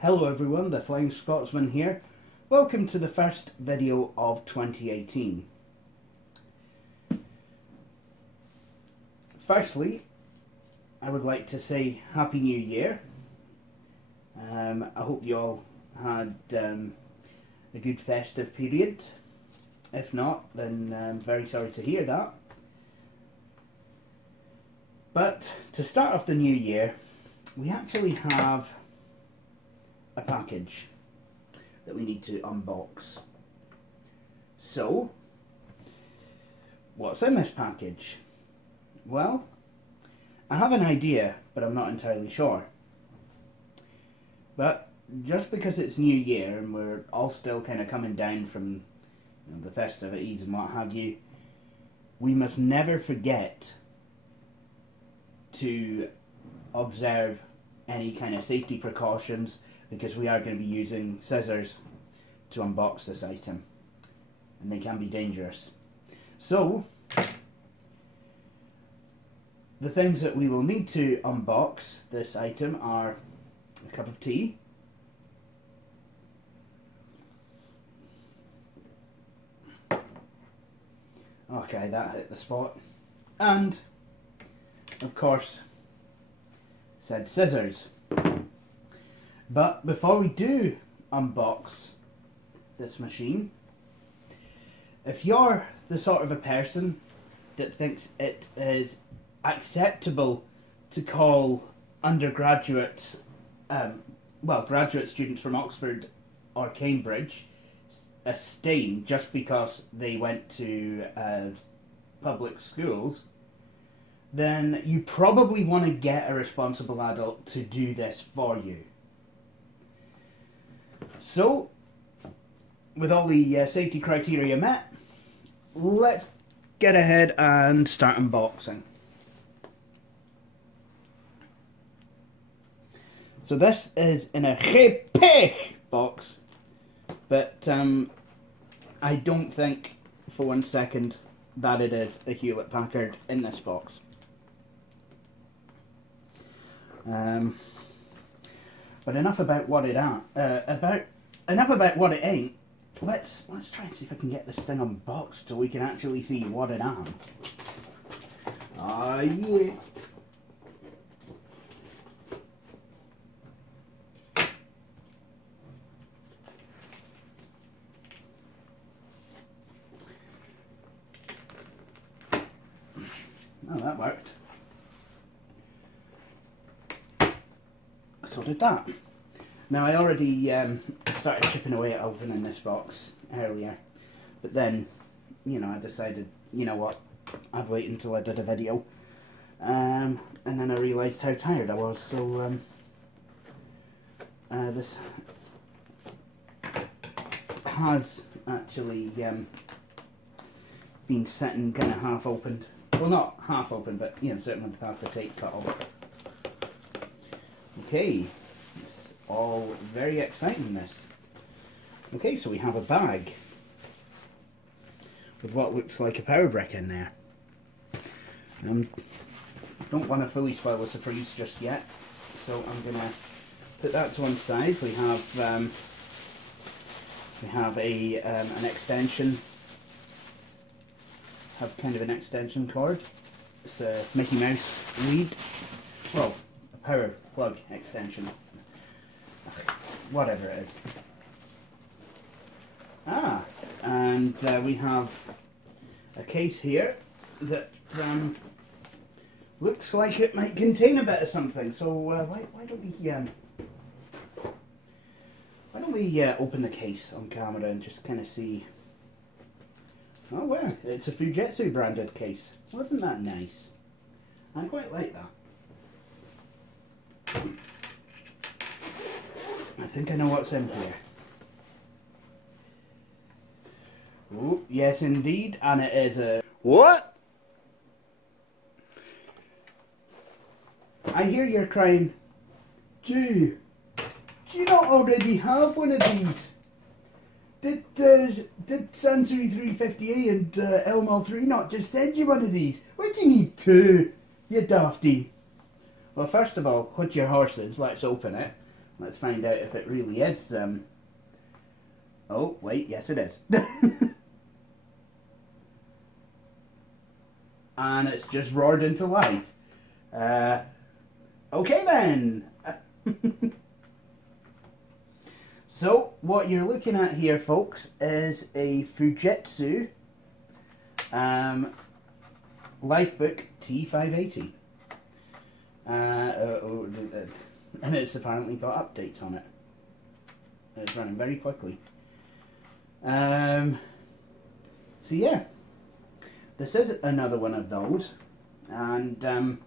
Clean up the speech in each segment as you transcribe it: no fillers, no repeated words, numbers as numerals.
Hello everyone, the Flying Scotsman here. Welcome to the first video of 2018. Firstly, I would like to say Happy New Year. I hope you all had a good festive period. If not, then I'm very sorry to hear that. But to start off the new year, we actually have a package that we need to unbox. So, what's in this package? Well, I have an idea, but I'm not entirely sure. But just because it's New Year and we're all still kind of coming down from the festivities and what have you, we must never forget to observe any kind of safety precautions, because we are going to be using scissors to unbox this item and they can be dangerous. So the things that we will need to unbox this item are a cup of tea, okay, that hit the spot, and of course said scissors. But before we do unbox this machine, if you're the sort of a person that thinks it is acceptable to call undergraduates, graduate students from Oxford or Cambridge a stain just because they went to public schools, then you probably want to get a responsible adult to do this for you. So, with all the safety criteria met, let's get ahead and start unboxing. So this is in a HP box, but I don't think for 1 second that it is a Hewlett-Packard in this box. But enough about what it ain't. Let's try and see if I can get this thing unboxed so we can actually see what it am. Ah, yeah. Oh, that worked. So did that. Now, I already started chipping away at opening this box earlier, but then, I decided, what, I'd wait until I did a video, and then I realised how tired I was, so this has actually been sitting kind of half opened. Well, not half open, but certainly with half the tape cut off. Okay, it's all very exciting, this. Okay, so we have a bag with what looks like a power brick in there. Don't want to fully spoil the surprise just yet, so I'm going to put that to one side. We have an extension. Have kind of an extension cord. It's a Mickey Mouse lead. Well, a power plug extension. Whatever it is. And we have a case here that looks like it might contain a bit of something. So why don't we open the case on camera and just kind of see. Oh wow, it's a Fujitsu branded case. Wasn't that nice? I quite like that. I think I know what's in here. Oh, yes indeed, and it is a... What? I hear you're crying, Gee, do you not already have one of these? Did Sansui 350A and Elmo 3 not just send you one of these? Why do you need two, you dafty? Well, first of all, put your horses, let's open it. Let's find out if it really is. Oh, wait, yes it is. And it's just roared into life. Okay then. So, what you're looking at here, folks, is a Fujitsu Lifebook T580. And it's apparently got updates on it. It's running very quickly. So yeah, this is another one of those, and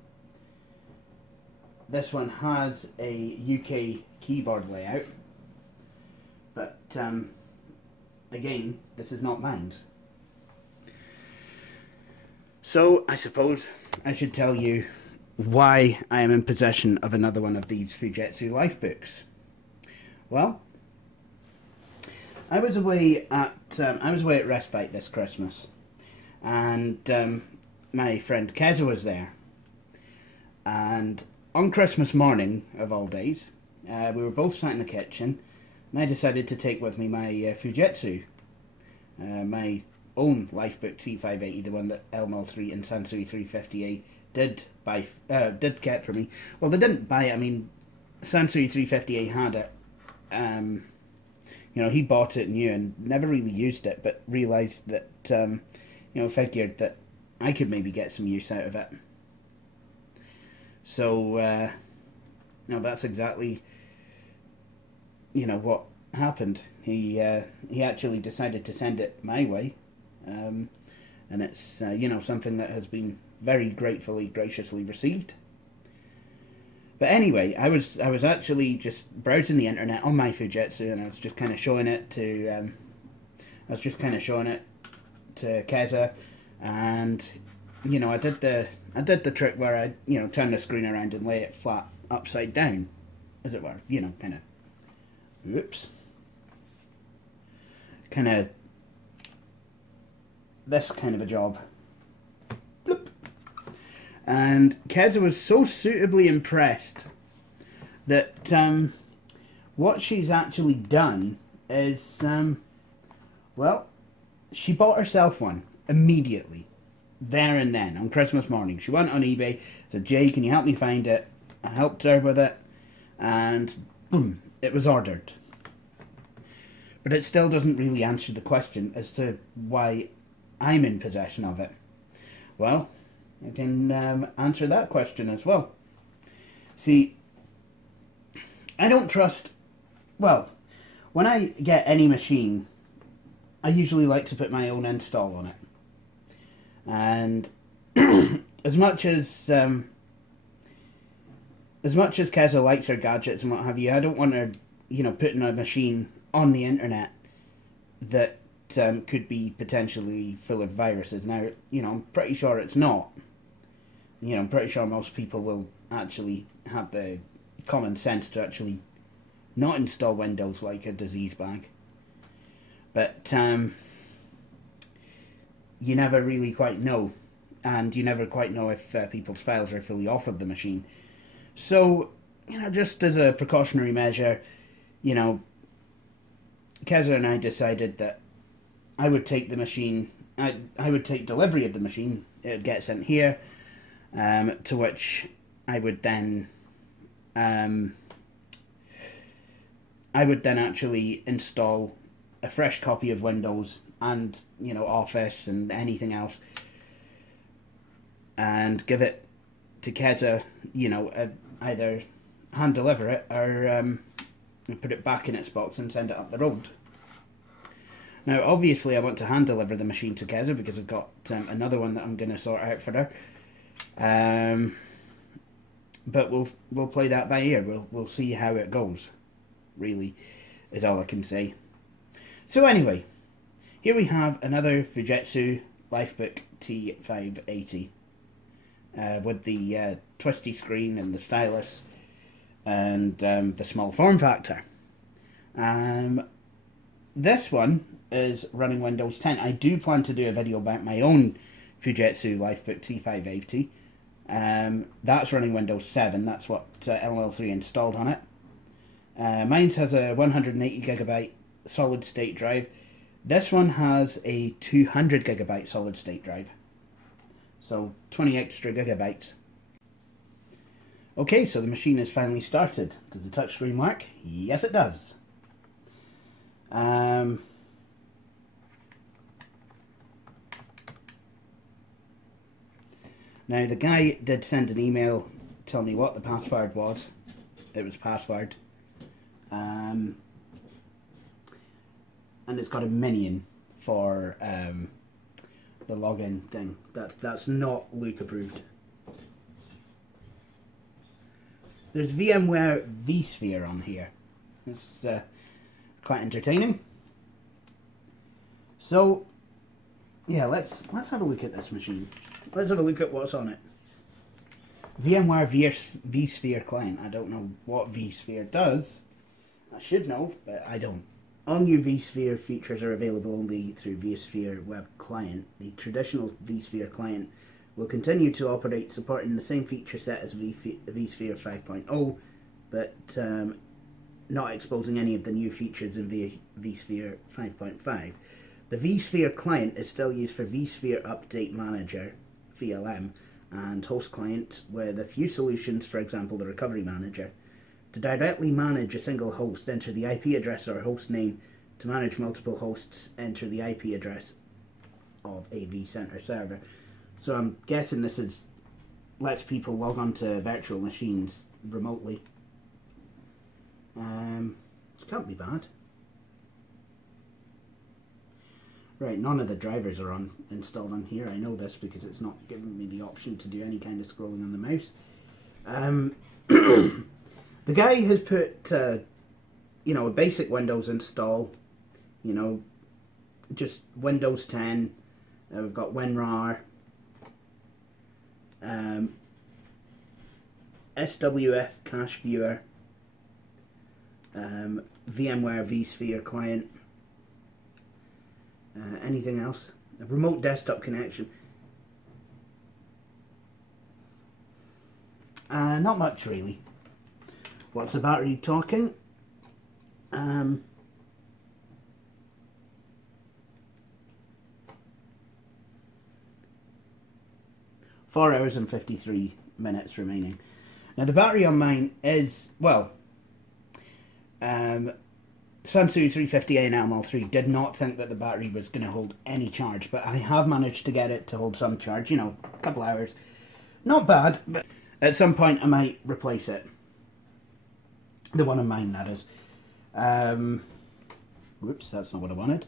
this one has a UK keyboard layout, but again, this is not mine. So I suppose I should tell you why I am in possession of another one of these Fujitsu Lifebooks. Well, I was away at Respite this Christmas, and my friend Keza was there. And on Christmas morning, of all days, we were both sat in the kitchen, and I decided to take with me my Fujitsu, my own Lifebook T580, the one that Elmo3 and Sansui 350A did get for me. Well, they didn't buy it. I mean, Sansui 350A had it. You know, he bought it new and never really used it, but realised that, you know, figured that I could maybe get some use out of it. So, you know, that's exactly, you know, what happened. He actually decided to send it my way, and it's, you know, something that has been very graciously received. But anyway, I was actually just browsing the internet on my Fujitsu, and I was just kind of showing it to Keza, and you know, I did the trick where I, you know, turn the screen around and lay it flat upside down, as it were, you know, kind of, whoops, kind of this kind of a job. Bloop. And Keza was so suitably impressed that what she's actually done is, well, she bought herself one immediately, there and then, on Christmas morning. She went on eBay, said, "Jay, can you help me find it?" I helped her with it, and boom, it was ordered. But it still doesn't really answer the question as to why I'm in possession of it. Well, I can answer that question as well. See, I don't trust... Well, when I get any machine, I usually like to put my own install on it. And as much as Keza likes her gadgets and what have you, I don't want her, you know, putting a machine on the internet that could be potentially full of viruses. Now, you know, I'm pretty sure it's not. You know, I'm pretty sure most people will actually have the common sense to actually not install Windows like a disease bag. But you never really quite know, and you never quite know if people's files are fully off of the machine. So, you know, just as a precautionary measure, you know, Keza and I decided that I would take the machine, I would take delivery of the machine. It would get sent here, to which I would then actually install a fresh copy of Windows and, you know, Office and anything else, and give it to Keza, you know, either hand deliver it or put it back in its box and send it up the road. Now, obviously, I want to hand deliver the machine to Keza because I've got another one that I'm going to sort out for her. But we'll play that by ear. We'll see how it goes. Really, is all I can say. So anyway, here we have another Fujitsu Lifebook T580 with the twisty screen and the stylus and the small form factor. This one is running Windows 10. I do plan to do a video about my own Fujitsu Lifebook T580. That's running Windows 7. That's what LL3 installed on it. Mine has a 180 gigabyte solid state drive. This one has a 200 gigabyte solid state drive. So 20 extra gigabytes. Okay, so the machine is finally started. Does the touchscreen work? Yes, it does. Now the guy did send an email telling me what the password was. It was password. And it's got a minion for the login thing. That's not Luke approved. There's Vmware Vsphere on here. It's quite entertaining. So yeah, let's have a look at this machine. Let's have a look at what's on it. VMware Vsphere client. I don't know what Vsphere does. I should know, but I don't. All new Vsphere features are available only through Vsphere web client. The traditional Vsphere client will continue to operate supporting the same feature set as Vsphere 5.0, but not exposing any of the new features in Vsphere 5.5. The Vsphere client is still used for Vsphere Update Manager, VLM, and host client with a few solutions, for example the Recovery Manager. To directly manage a single host, enter the IP address or host name. To manage multiple hosts, enter the IP address of a vCenter server. So I'm guessing this lets people log onto virtual machines remotely. It can't be bad. Right, none of the drivers are installed on here. I know this because it's not giving me the option to do any kind of scrolling on the mouse. The guy has put, you know, a basic Windows install, you know, just Windows 10. We've got WinRAR, SWF Cache Viewer, VMware Vsphere client. Anything else? A remote desktop connection. Not much really. What's the battery talking? 4 hours and 53 minutes remaining. Now the battery on mine is, well, Samsung 350A and LML3 did not think that the battery was going to hold any charge, but I have managed to get it to hold some charge, you know, a couple hours. Not bad, but at some point I might replace it. The one on mine, that is. Whoops, that's not what I wanted.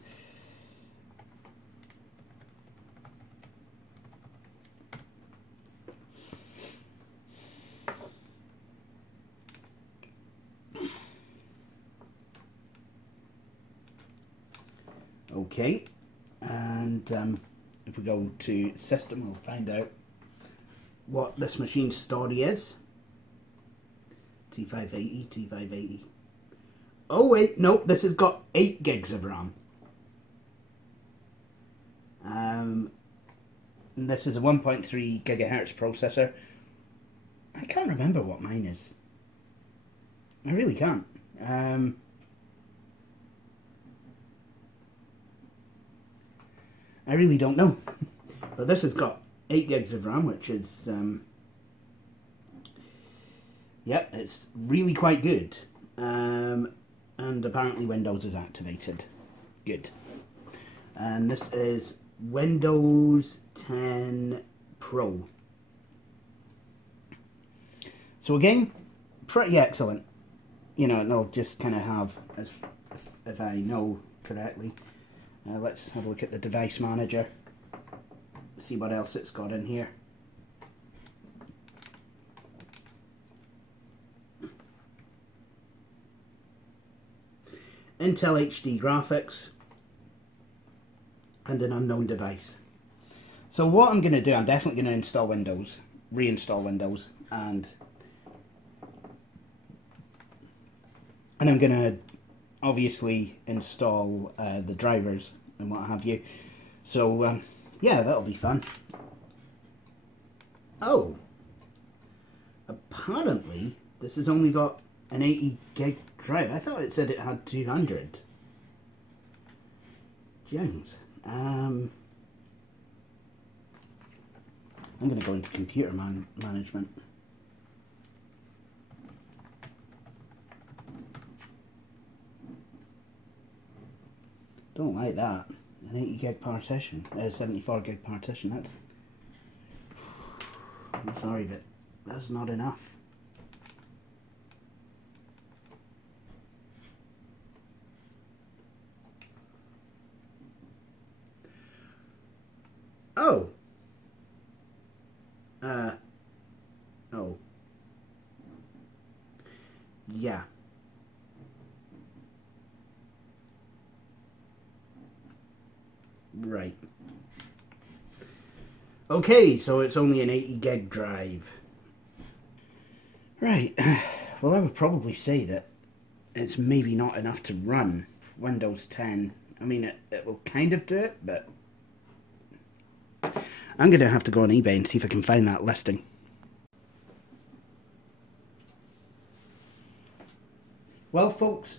Okay, and if we go to system, we'll find out what this machine's story is. T580, T580. Oh wait, nope, this has got 8 gigs of RAM. And this is a 1.3 gigahertz processor. I can't remember what mine is. I really can't. I really don't know. But this has got 8 gigs of RAM, which is, yep, it's really quite good. And apparently Windows is activated. Good. And this is Windows 10 Pro. So again, pretty excellent. You know, and they'll just kind of have, as if I know correctly. Let's have a look at the device manager. See what else it's got in here. Intel HD graphics and an unknown device. So what I'm going to do, I'm definitely going to install Windows, reinstall Windows, and I'm going to obviously install the drivers and what have you. So yeah, that'll be fun. Oh, apparently this has only got an 80 gig drive. I thought it said it had 200. Jones. I'm going to go into computer management. Don't like that. An 80 gig partition, 74 gig partition. That's. I'm sorry, but that's not enough. Oh. Oh. Yeah. Right. Okay, so it's only an 80 gig drive. Right. Well, I would probably say that it's maybe not enough to run Windows 10. I mean, it will kind of do it, but I'm going to have to go on eBay and see if I can find that listing. Well, folks,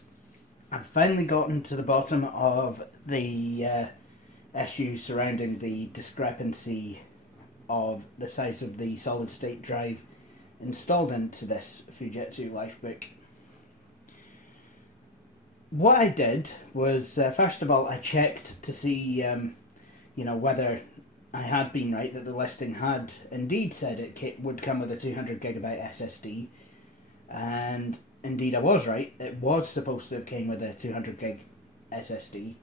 I've finally gotten to the bottom of the issue surrounding the discrepancy of the size of the solid-state drive installed into this Fujitsu Lifebook. What I did was, first of all, I checked to see, whether I had been right, that the listing had indeed said it would come with a 200 gigabyte SSD, and indeed I was right. It was supposed to have came with a 200 gig SSD.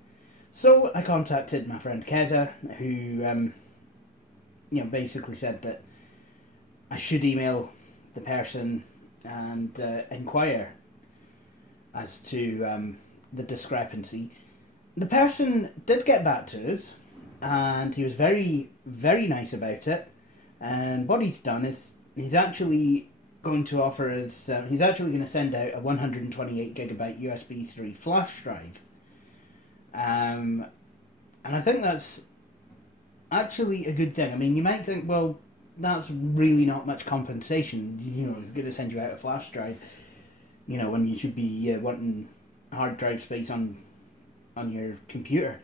So I contacted my friend Keza, who basically said that I should email the person and inquire as to the discrepancy. The person did get back to us, and he was very, very nice about it. And what he's done is he's actually going to offer us, he's actually going to send out a 128 gigabyte USB 3 flash drive. And I think that's actually a good thing. I mean, you might think, well, that's really not much compensation. It's going to send you out a flash drive, when you should be wanting hard drive space on your computer.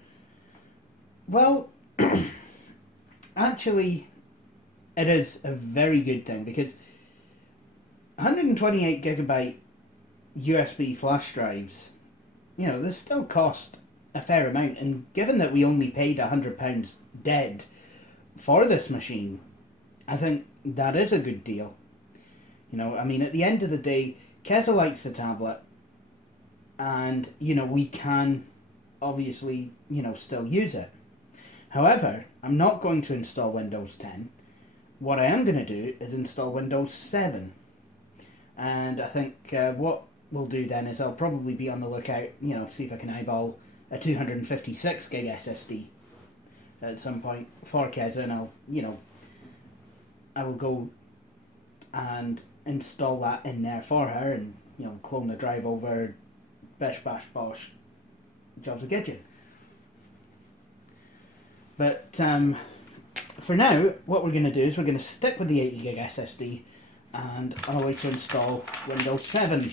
Well, actually, it is a very good thing, because 128 gigabyte USB flash drives, they still cost a fair amount, and given that we only paid £100 dead for this machine, I think that is a good deal. I mean, at the end of the day, Keza likes the tablet, and we can obviously still use it. However, I'm not going to install Windows 10. What I am going to do is install Windows 7, and I think what we'll do then is I'll probably be on the lookout, see if I can eyeball a 256 gig SSD at some point for Keza, and I will go and install that in there for her, and clone the drive over, bish bash bosh, jobs will get you. But for now, what we're going to do is we're going to stick with the 80 gig SSD, and on our way to install Windows 7.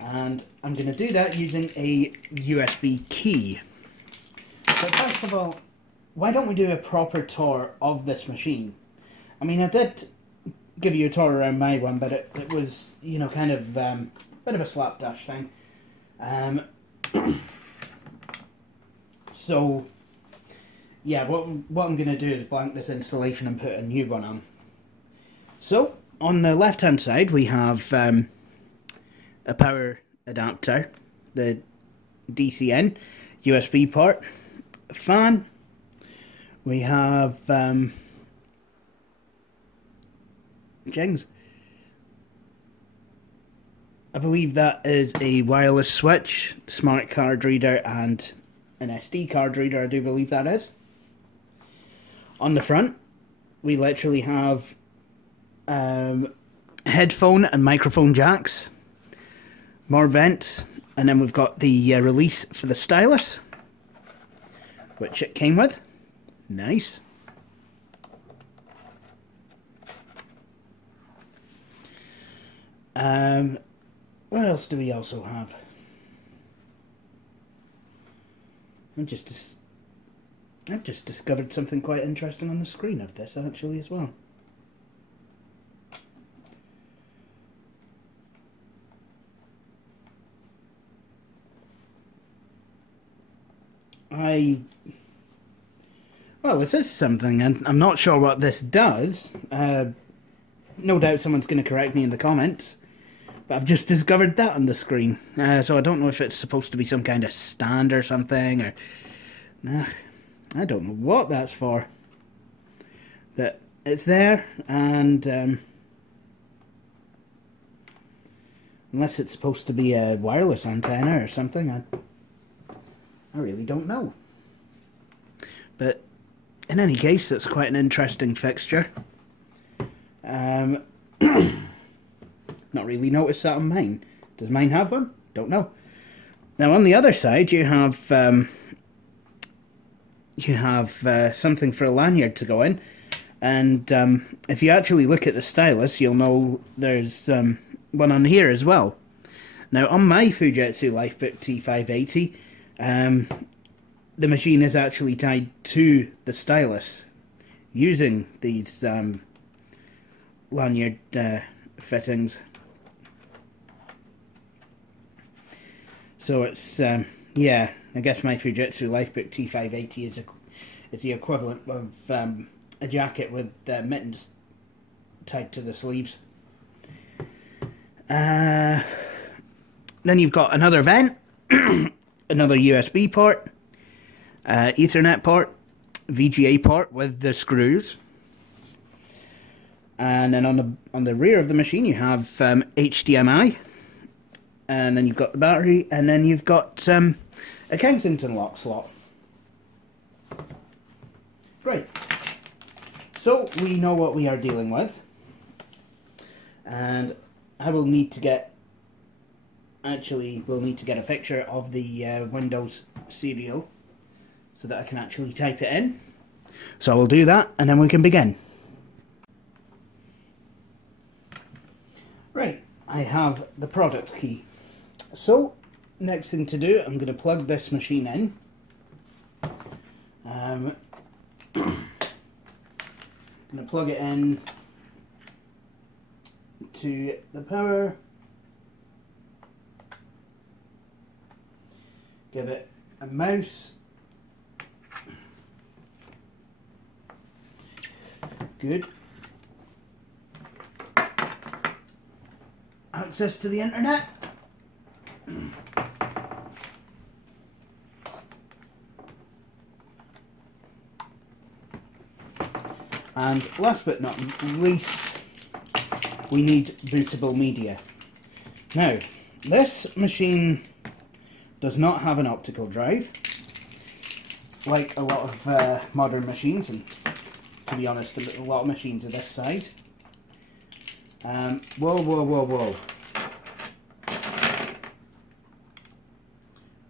And I'm going to do that using a USB key. But first of all, why don't we do a proper tour of this machine? I mean, I did give you a tour around my one, but it was, kind of bit of a slapdash thing. So, yeah, what I'm going to do is blank this installation and put a new one on. So, on the left-hand side, we have a power adapter, the DCN, USB port, a fan. We have Jings. I believe that is a wireless switch, smart card reader, and an SD card reader, I do believe that is. On the front, we literally have headphone and microphone jacks, more vents, and then we've got the release for the stylus, which it came with. Nice. What else do we also have? I've just discovered something quite interesting on the screen of this actually as well. Well, this is something, and I'm not sure what this does. No doubt someone's going to correct me in the comments, but I've just discovered that on the screen. So I don't know if it's supposed to be some kind of stand or something, or... Nah, I don't know what that's for. But it's there, and... unless it's supposed to be a wireless antenna or something, I really don't know. But in any case, it's quite an interesting fixture. Not really noticed that on mine. Does mine have one? Don't know. Now on the other side, you have something for a lanyard to go in, and if you actually look at the stylus, you'll know there's one on here as well. Now on my Fujitsu Lifebook T580, the machine is actually tied to the stylus using these lanyard fittings. So it's, yeah, I guess my Fujitsu Lifebook T580 is the equivalent of a jacket with mittens tied to the sleeves. Then you've got another vent, another USB port, Ethernet port, VGA port with the screws, and then on the rear of the machine you have HDMI, and then you've got the battery, and then you've got a Kensington lock slot. Great. So we know what we are dealing with, and I will need to get. Actually, we'll need to get a picture of the Windows serial so that I can actually type it in. So I will do that, and then we can begin. Right, I have the product key. So, next thing to do, I'm going to plug this machine in. I'm going to plug it in to the power. Give it a mouse. Good. Access to the internet. And last but not least, we need bootable media. Now, this machine does not have an optical drive, like a lot of modern machines, and to be honest, a lot of machines of this size. Whoa.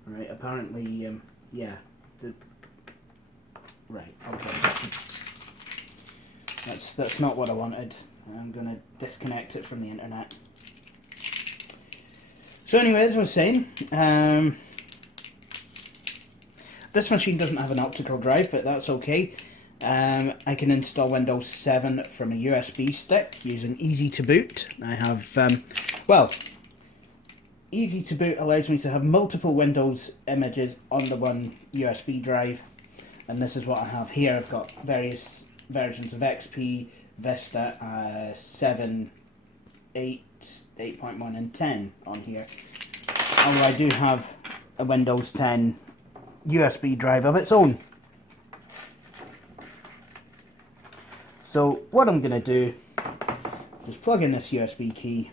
Right, apparently, yeah. Right, okay. That's not what I wanted. I'm going to disconnect it from the internet. So anyway, as I was saying, this machine doesn't have an optical drive, but that's okay. I can install Windows 7 from a USB stick using Easy to Boot. I have, well, Easy to Boot allows me to have multiple Windows images on the one USB drive, and this is what I have here. I've got various versions of XP, Vista, 7, 8, 8.1 and 10 on here. Although I do have a Windows 10 USB drive of its own. So what I'm going to do is plug in this USB key,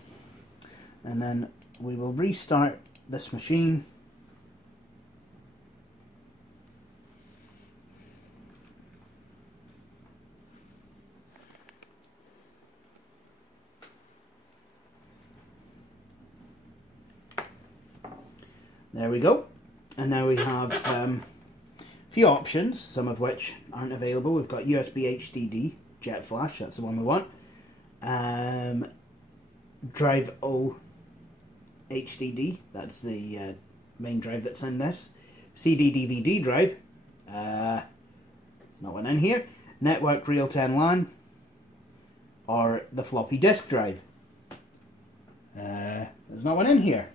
and then we will restart this machine. There we go. And now we have a few options, some of which aren't available. We've got USB HDD, Jet Flash, that's the one we want. drive O HDD, that's the main drive that's in this. CD DVD drive, not one in here. Network real-time LAN, or the floppy disk drive. There's not one in here.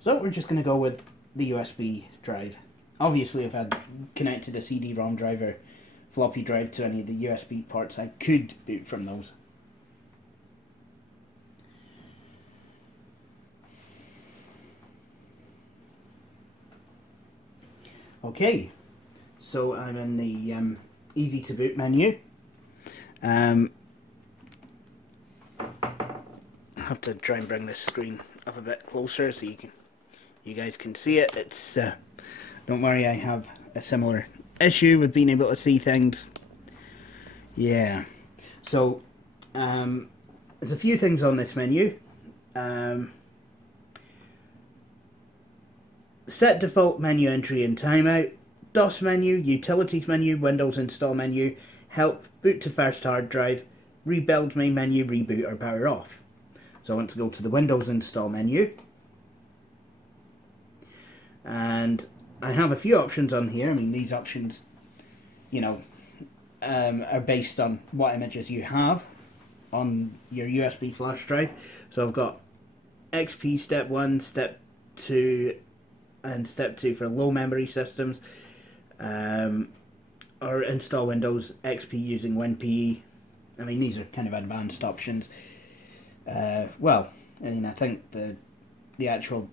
So we're just going to go with the USB drive. Obviously, if I'd connected a CD-ROM drive or floppy drive to any of the USB ports, I could boot from those. Okay, so I'm in the easy to boot menu. I have to try and bring this screen up a bit closer so you guys can see it. It's don't worry, I have a similar issue with being able to see things. Yeah, so there's a few things on this menu. Set default menu entry and timeout, DOS menu, utilities menu, Windows install menu, help, boot to first hard drive, rebuild main menu, reboot or power off. So I want to go to the Windows install menu, and I have a few options on here. I mean, these options, you know, are based on what images you have on your USB flash drive. So I've got XP step 1, step 2, and step 2 for low memory systems, or install Windows XP using WinPE. I mean, these are kind of advanced options. Well, I mean, I think the actual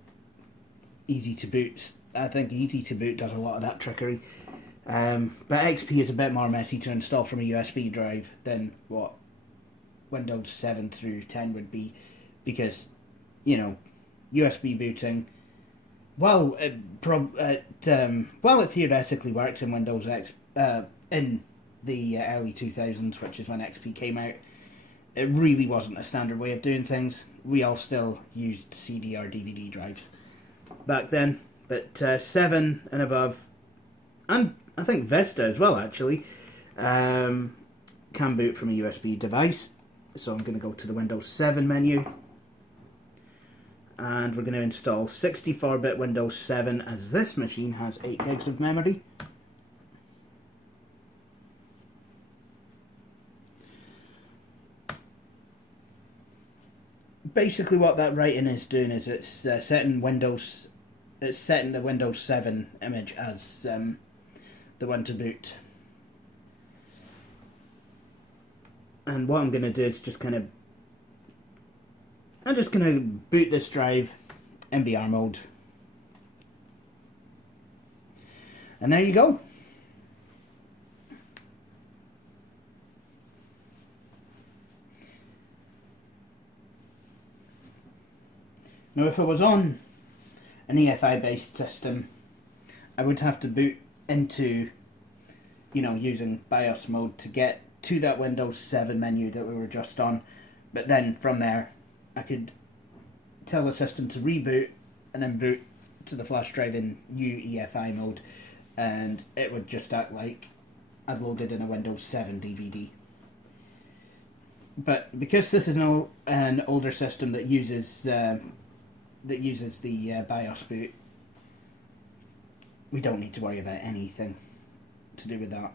easy to boot, I think easy to boot does a lot of that trickery. But XP is a bit more messy to install from a USB drive than what Windows 7 through 10 would be, because, you know, USB booting, well, it theoretically works in Windows X in the early 2000s, which is when XP came out. It really wasn't a standard way of doing things. We all still used CD or DVD drives back then, but 7 and above, and I think Vista as well actually, can boot from a USB device. So I'm going to go to the Windows 7 menu, and we're going to install 64-bit Windows 7, as this machine has 8 gigs of memory. Basically what that writing is doing is it's setting the Windows 7 image as the one to boot. And what I'm going to do is I'm just going to boot this drive in VR mode. And there you go. Now if it was on an EFI based system, I would have to boot into, you know, using BIOS mode to get to that Windows 7 menu that we were just on. But then from there I could tell the system to reboot and then boot to the flash drive in UEFI mode, and it would just act like I'd loaded in a Windows 7 DVD. But because this is an older system that uses the BIOS boot, we don't need to worry about anything to do with that.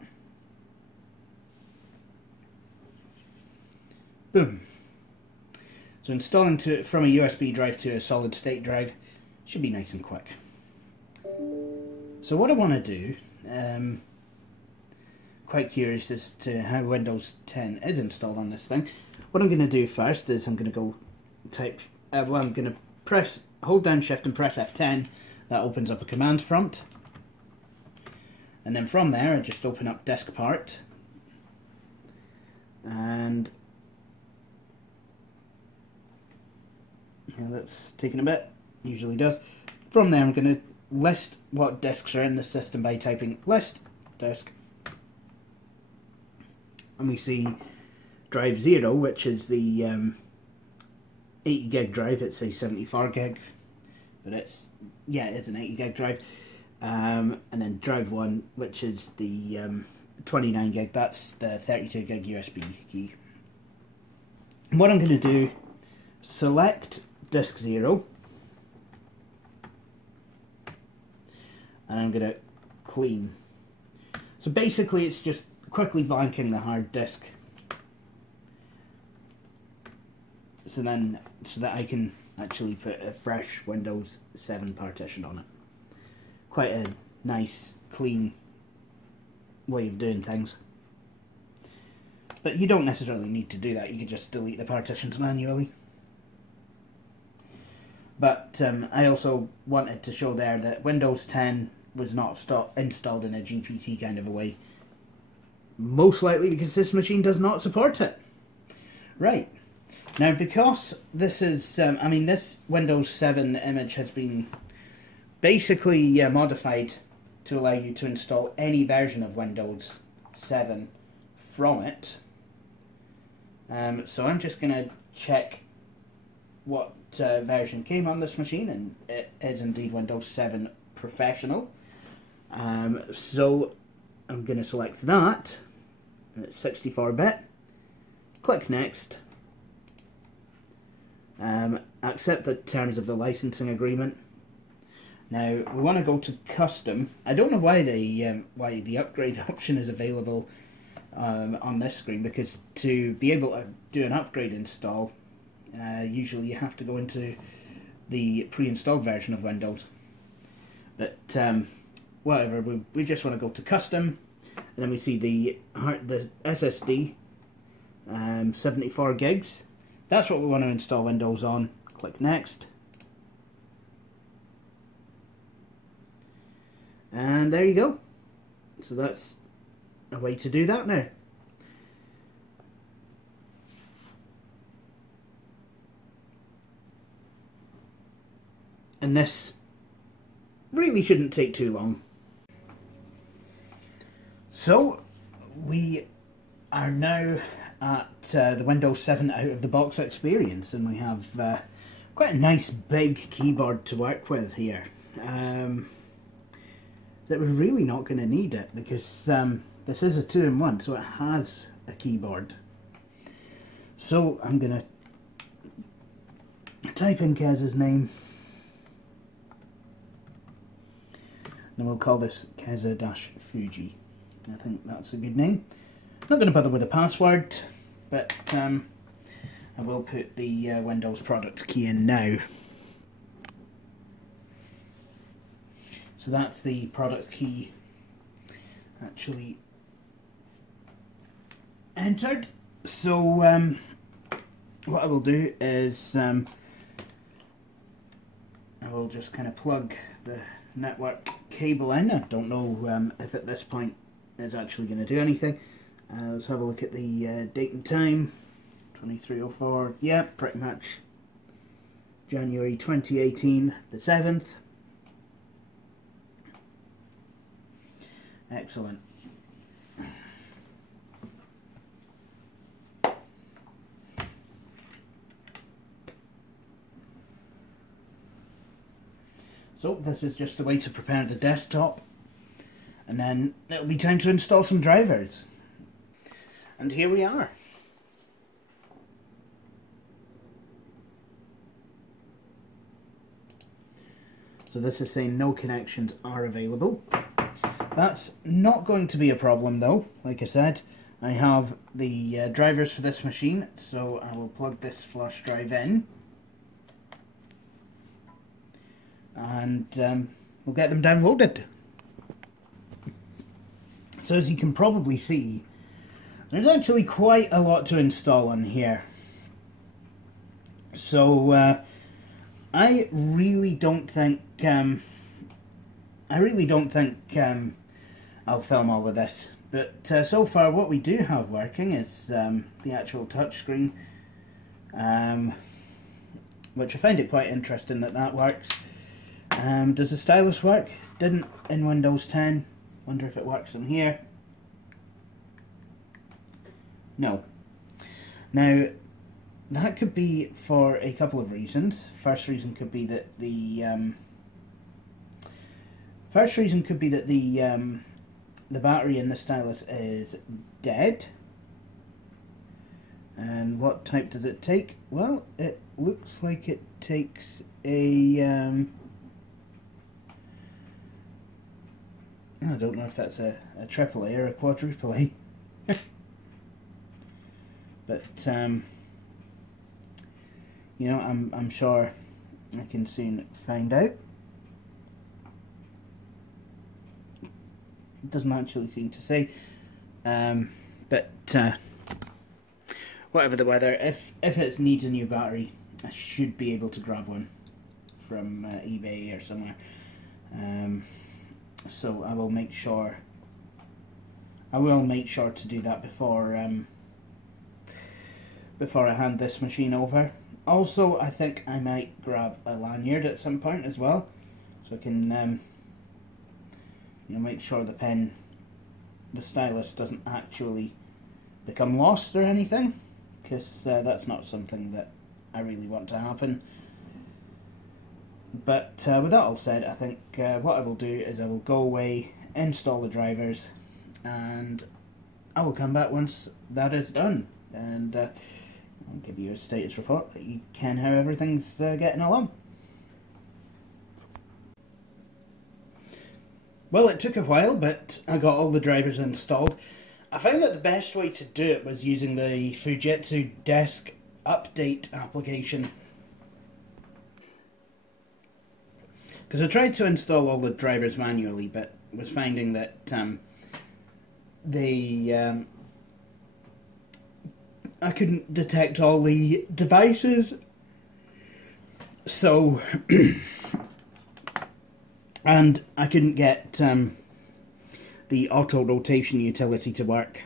Boom. So installing from a USB drive to a solid state drive should be nice and quick. So what I want to do, quite curious as to how Windows 10 is installed on this thing. What I'm going to do first is I'm going to go type, I'm going to hold down Shift and press F10. That opens up a command prompt. And then from there I just open up DeskPart. And yeah, that's taking a bit, usually does. From there I'm going to list what disks are in the system by typing list disk. And we see drive 0, which is the 80 gig drive. It's a 74 gig, but it's, yeah, it's an 80 gig drive. And then drive 1, which is the 29 gig, that's the 32 gig USB key. And what I'm going to do, select disk 0, and I'm going to clean. So basically it's just quickly blanking the hard disk, so that I can actually put a fresh Windows 7 partition on it. Quite a nice, clean way of doing things. But you don't necessarily need to do that, you could just delete the partitions manually. But I also wanted to show there that Windows 10 was not installed in a GPT kind of a way. Most likely because this machine does not support it. Right. Now, because this is, this Windows 7 image has been basically modified to allow you to install any version of Windows 7 from it. So I'm just going to check what version came on this machine, and it is indeed Windows 7 Professional. So I'm going to select that. It's 64-bit. Click Next. Accept the terms of the licensing agreement. Now we want to go to Custom. I don't know why the upgrade option is available on this screen, because to be able to do an upgrade install, usually you have to go into the pre-installed version of Windows. But whatever, we just want to go to Custom, and then we see the SSD, 74 gigs. That's what we want to install Windows on. Click Next. And there you go. So that's a way to do that now. And this really shouldn't take too long. So we are now at the Windows 7 out of the box experience, and we have quite a nice big keyboard to work with here. That we're really not going to need it, because this is a 2-in-1, so it has a keyboard. So I'm going to type in Kez's name, and we'll call this Keza-Fuji. I think that's a good name. Not going to bother with a password, but I will put the Windows product key in now. So that's the product key actually entered. So what I will do is I will just kind of plug the network cable in. I don't know if at this point it's actually going to do anything. Let's have a look at the date and time. 2304. Yeah, pretty much January 2018, the 7th. Excellent. So this is just a way to prepare the desktop, and then it'll be time to install some drivers. And here we are. So this is saying no connections are available. That's not going to be a problem though. Like I said, I have the drivers for this machine, so I will plug this flash drive in, and we'll get them downloaded. So as you can probably see, there's actually quite a lot to install on here. So I really don't think I'll film all of this, but so far what we do have working is the actual touchscreen, which I find it quite interesting that works. Does the stylus work? Didn't in Windows 10. Wonder if it works in here. No. Now that could be for a couple of reasons. First reason could be that the battery in the stylus is dead. And what type does it take? Well, it looks like it takes a... I don't know if that's a AAA or a quadruple A. But, you know, I'm sure I can soon find out. It doesn't actually seem to say. But whatever the weather, if it needs a new battery, I should be able to grab one from eBay or somewhere. So I will make sure to do that before I hand this machine over. Also, I think I might grab a lanyard at some point as well, so I can you know, make sure the stylus doesn't actually become lost or anything, because that's not something that I really want to happen. But with that all said, I think what I will do is I will go away, install the drivers, and I will come back once that is done, and I'll give you a status report that you can how everything's getting along. Well, it took a while, but I got all the drivers installed. I found that the best way to do it was using the Fujitsu Desk Update application. Because I tried to install all the drivers manually, but was finding that I couldn't detect all the devices, so and I couldn't get the auto rotation utility to work.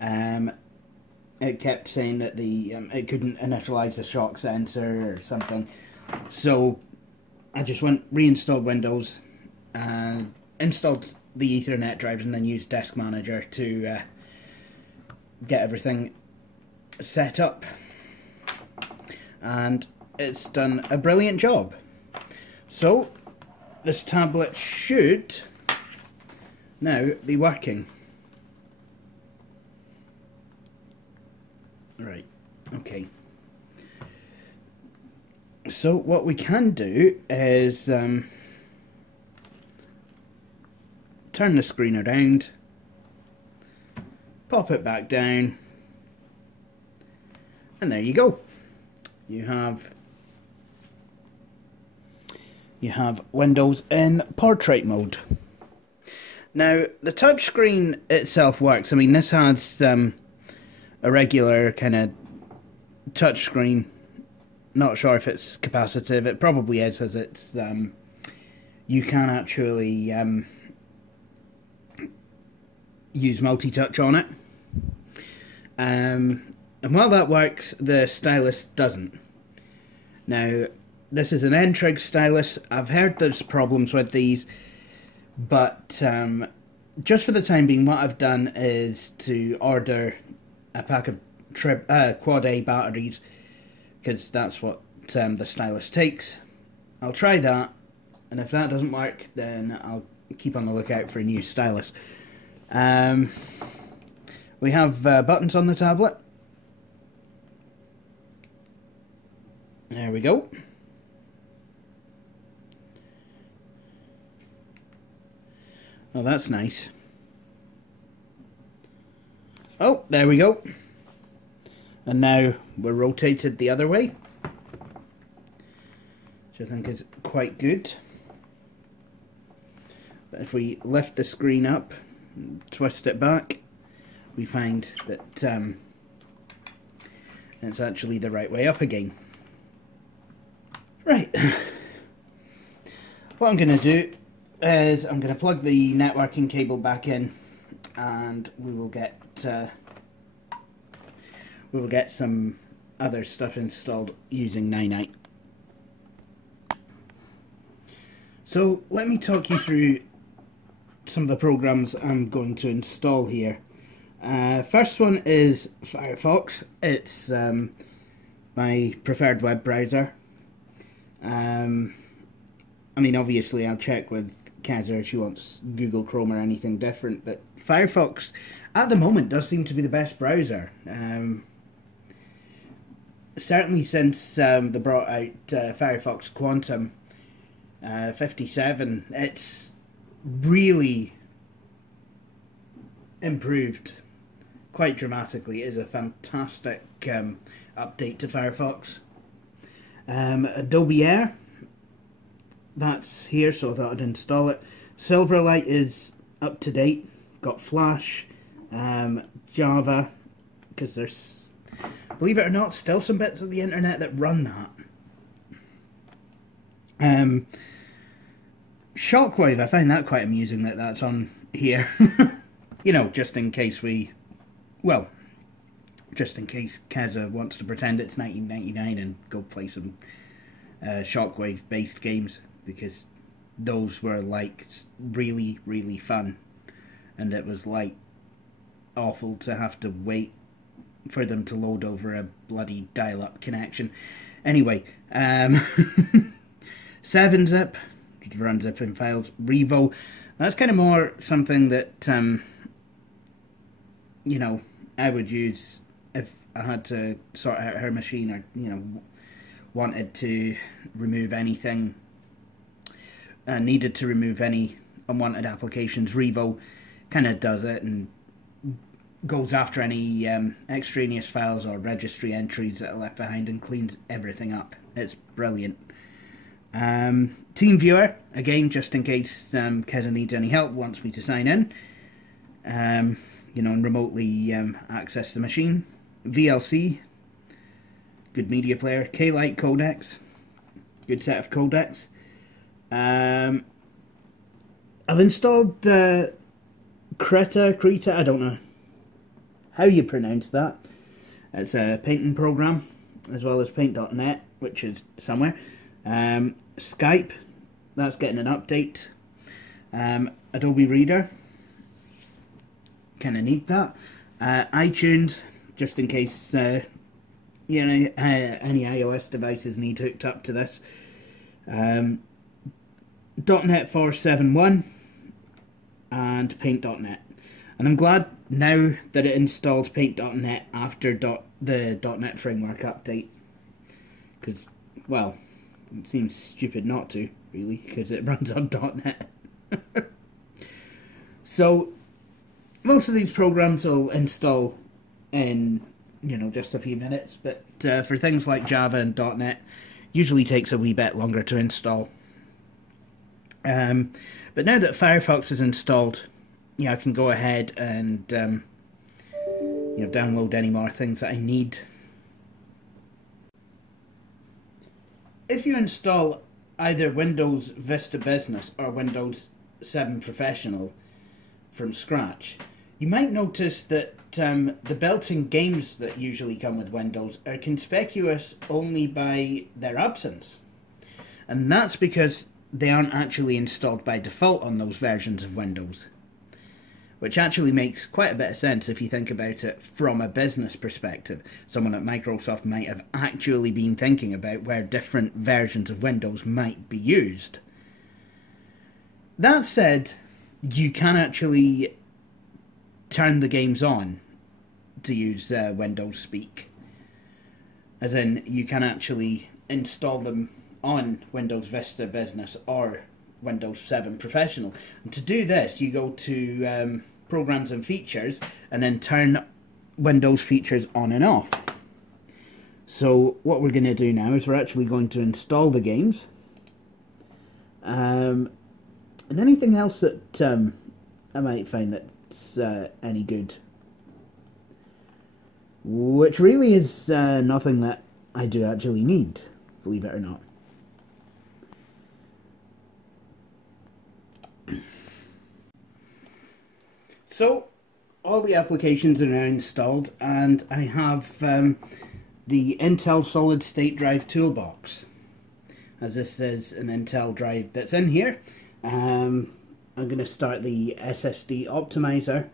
It kept saying that it couldn't initialize the shock sensor or something, so I just reinstalled Windows, installed the Ethernet drivers, and then used Desk Manager to get everything set up. And it's done a brilliant job. So this tablet should now be working. Right, okay. So what we can do is turn the screen around, pop it back down, and there you go. You have Windows in portrait mode. Now the touchscreen itself works. I mean, this has a regular kind of touchscreen. Not sure if it's capacitive. It probably is, as it's you can actually use multi-touch on it. And while that works, the stylus doesn't. Now, this is an N-Trig stylus. I've heard there's problems with these, but just for the time being, what I've done is to order a pack of quad A batteries, because that's what the stylus takes. I'll try that, and if that doesn't work, then I'll keep on the lookout for a new stylus. We have buttons on the tablet. There we go. Oh, that's nice. Oh, there we go. And now we're rotated the other way, which I think is quite good. But if we lift the screen up and twist it back, we find that it's actually the right way up again. Right. What I'm going to do is I'm going to plug the networking cable back in, and we will get some other stuff installed using 9i. So let me talk you through some of the programs I'm going to install here. First one is Firefox. It's my preferred web browser. I mean, obviously I'll check with Kazza if she wants Google Chrome or anything different, but Firefox at the moment does seem to be the best browser. certainly since they brought out Firefox Quantum 57, it's really improved quite dramatically. It is a fantastic update to Firefox. Adobe Air, that's here, so I thought I'd install it. Silverlight is up to date, got Flash, Java, because there's, believe it or not, still some bits of the internet that run that. Shockwave, I find that quite amusing that that's on here. You know, just in case just in case Keza wants to pretend it's 1999 and go play some Shockwave-based games, because those were, like, really, really fun. And it was, like, awful to have to wait for them to load over a bloody dial-up connection. Anyway, 7-zip, run zipping files. Revo, that's kind of more something that, you know, I would use if I had to sort out her machine, or, you know, wanted to remove anything, needed to remove any unwanted applications. Revo kind of does it and goes after any extraneous files or registry entries that are left behind and cleans everything up. It's brilliant. Teamviewer, again, just in case Keza needs any help, wants me to sign in, you know, and remotely access the machine. VLC, good media player. K-Lite codecs, good set of codecs. I've installed Krita, I don't know how you pronounce that. It's a painting program, as well as Paint.net, which is somewhere. Skype, that's getting an update. Adobe Reader, kind of need that. iTunes, just in case you know, any iOS devices need hooked up to this. .NET 4.7.1 and Paint.net. And I'm glad now that it installs Paint.net after the .NET Framework update, because, well, it seems stupid not to, really, because it runs on .NET. So, most of these programs will install in, you know, just a few minutes, but for things like Java and .NET, usually takes a wee bit longer to install. But now that Firefox is installed, yeah, I can go ahead and you know, download any more things that I need. If you install either Windows Vista Business or Windows 7 Professional from scratch, you might notice that the built-in games that usually come with Windows are conspicuous only by their absence. And that's because they aren't actually installed by default on those versions of Windows. Which actually makes quite a bit of sense if you think about it from a business perspective. Someone at Microsoft might have actually been thinking about where different versions of Windows might be used. That said, you can actually turn the games on, to use Windows speak. As in, you can actually install them on Windows Vista Business or Windows 7 Professional. And to do this, you go to Programs and Features, and then turn Windows features on and off. So what we're going to do now is we're actually going to install the games. And anything else that I might find that's any good. Which really is nothing that I do actually need, believe it or not. So, all the applications are now installed, and I have the Intel Solid State Drive Toolbox. As this is an Intel drive that's in here, I'm going to start the SSD optimizer,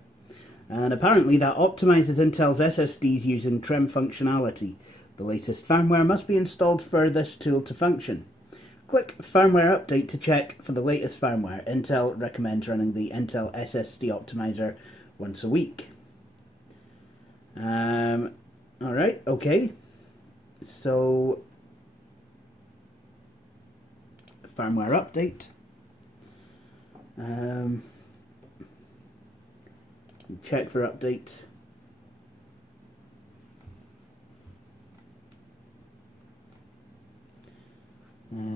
and apparently that optimizes Intel's SSDs using trim functionality. The latest firmware must be installed for this tool to function. Click Firmware Update to check for the latest firmware. Intel recommends running the Intel SSD Optimizer once a week. Alright, okay. So, firmware update. Check for updates.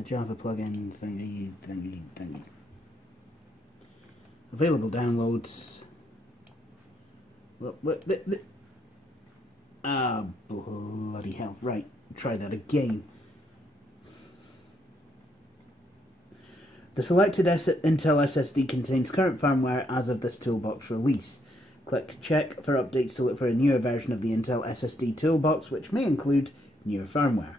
Java plugin thingy. Available downloads. Ah, bloody hell. Right, try that again. The selected Intel SSD contains current firmware as of this toolbox release. Click check for updates to look for a newer version of the Intel SSD toolbox, which may include newer firmware.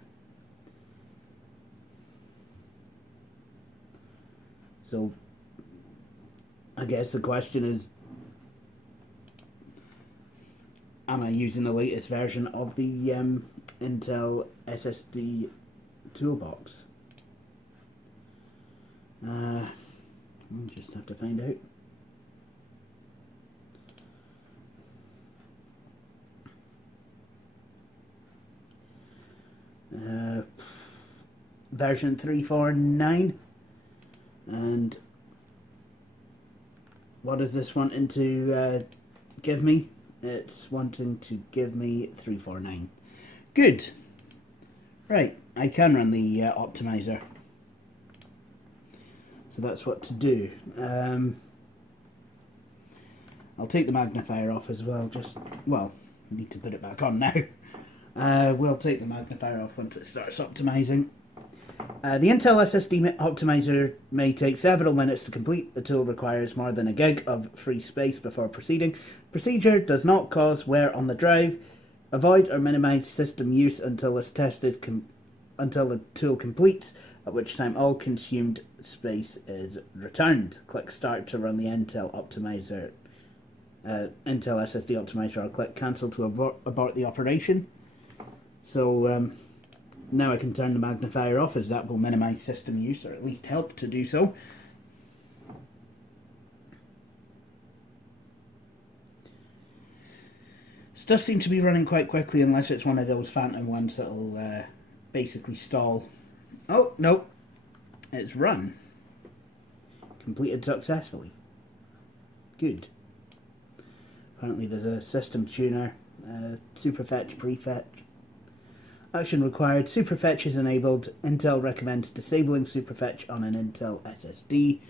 So, I guess the question is, am I using the latest version of the Intel SSD toolbox? We'll just have to find out. Version 349. And what is this wanting to give me? It's wanting to give me 349. Good. Right, I can run the optimizer. So that's what to do. I'll take the magnifier off as well. Well, I need to put it back on now. We'll take the magnifier off once it starts optimizing. The Intel SSD optimizer may take several minutes to complete. The tool requires more than a gig of free space before proceeding. Procedure does not cause wear on the drive. Avoid or minimize system use until this test is until the tool completes, at which time all consumed space is returned. Click Start to run the Intel optimizer, Intel SSD optimizer, or click Cancel to abort the operation. So now I can turn the magnifier off, as that will minimize system use, or at least help to do so. This does seem to be running quite quickly, unless it's one of those phantom ones that will basically stall. Oh, no. It's run. Completed successfully. Good. Apparently there's a system tuner, superfetch, prefetch. Action required. Superfetch is enabled. Intel recommends disabling superfetch on an Intel SSD.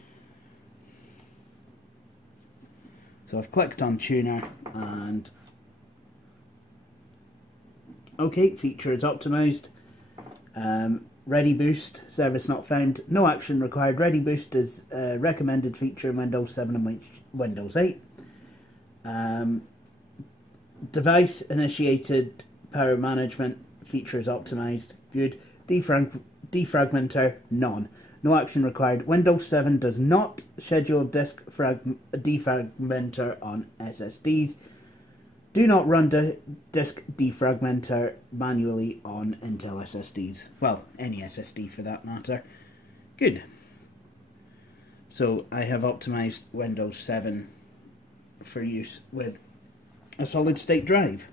So I've clicked on tuner and okay, feature is optimized. Ready boost, service not found. No action required. Ready boost is a recommended feature in Windows 7 and Windows 8. Device initiated power management feature is optimized. Good. Defragmenter, none. No action required. Windows 7 does not schedule disk defragmenter on SSDs. Do not run disk defragmenter manually on Intel SSDs. Well, any SSD for that matter. Good. So I have optimized Windows 7 for use with a solid state drive.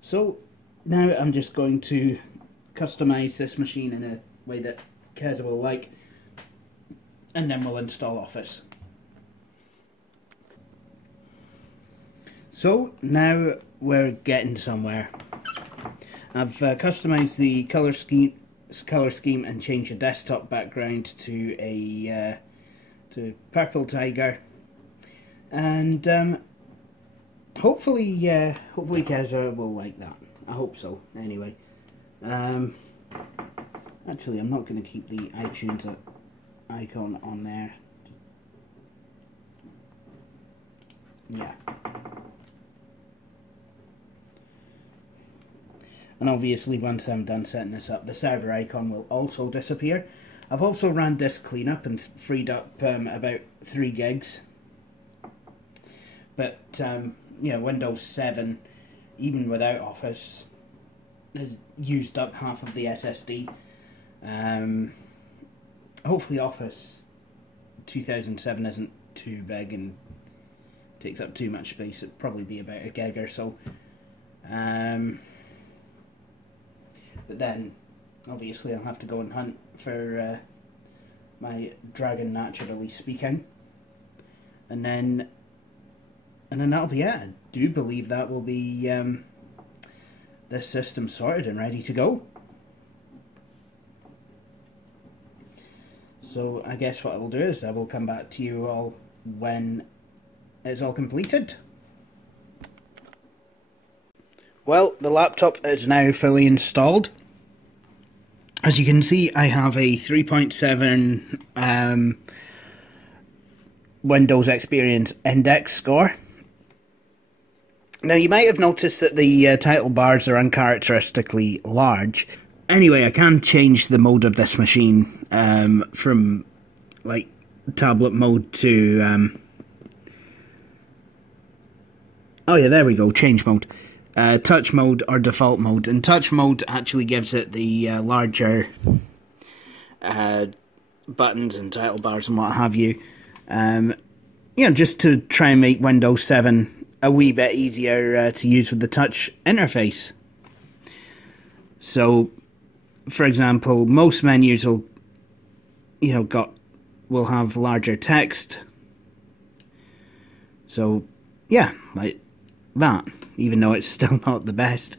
So now I'm just going to customize this machine in a way that Keza will like, and then we'll install Office. So now we're getting somewhere. I've customized the color scheme and changed the desktop background to a purple tiger, and hopefully Keza will like that. I hope so. Anyway, actually, I'm not going to keep the iTunes icon on there. Yeah. And obviously, once I'm done setting this up, the server icon will also disappear. I've also ran disk cleanup and freed up about 3 gigs. But you know, Windows 7, even without Office, has used up half of the SSD. Hopefully, Office 2007 isn't too big and takes up too much space. It'd probably be about a gig or so. But then, obviously, I'll have to go and hunt for my dragon, naturally speaking. And then that'll be it. I do believe that will be this system sorted and ready to go. So I guess what I will do is I will come back to you all when it's all completed. Well, the laptop is now fully installed. As you can see, I have a 3.7 Windows Experience Index score. Now, you might have noticed that the title bars are uncharacteristically large. Anyway, I can change the mode of this machine from, like, tablet mode to... oh yeah, there we go, change mode. Touch mode or default mode. And touch mode actually gives it the larger buttons and title bars and what have you. You know, just to try and make Windows 7 a wee bit easier to use with the touch interface. So, for example, most menus will, you know, will have larger text. So, yeah, like that, even though it's still not the best.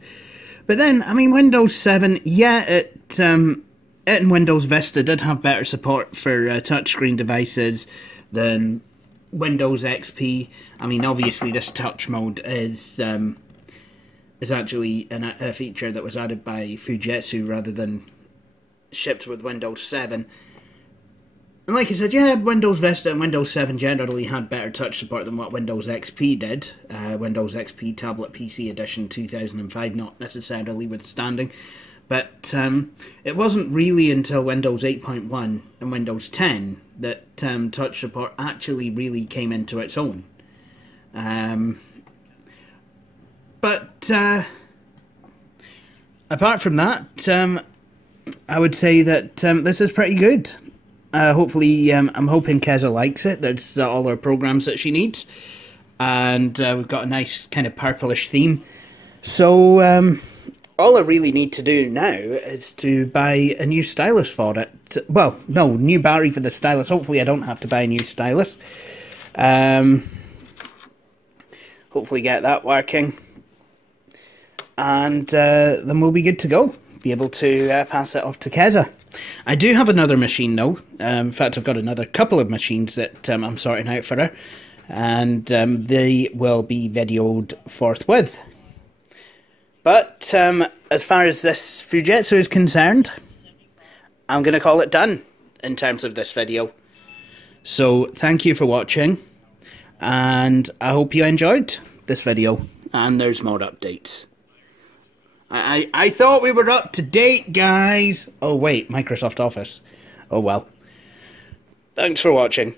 But then, I mean, Windows 7, yeah, it and Windows Vista did have better support for touchscreen devices than Windows XP. I mean, obviously this touch mode is actually a feature that was added by Fujitsu rather than shipped with Windows 7. And like I said, yeah, Windows Vista and Windows 7 generally had better touch support than what Windows XP did. Windows XP Tablet PC Edition 2005 not necessarily withstanding. But it wasn't really until Windows 8.1 and Windows 10 that touch support actually really came into its own. But apart from that, I would say that this is pretty good. Hopefully, I'm hoping Keza likes it. There's all our programs that she needs. And we've got a nice kind of purplish theme. So, all I really need to do now is to buy a new stylus for it. Well, no, new battery for the stylus. Hopefully I don't have to buy a new stylus. Hopefully get that working. And then we'll be good to go. Be able to pass it off to Keza. I do have another machine though. In fact, I've got another couple of machines that I'm sorting out for her. And they will be videoed forthwith. But as far as this Fujitsu is concerned, I'm going to call it done in terms of this video. So thank you for watching, and I hope you enjoyed this video, and there's more updates. I thought we were up to date, guys. Oh wait, Microsoft Office. Oh well. Thanks for watching.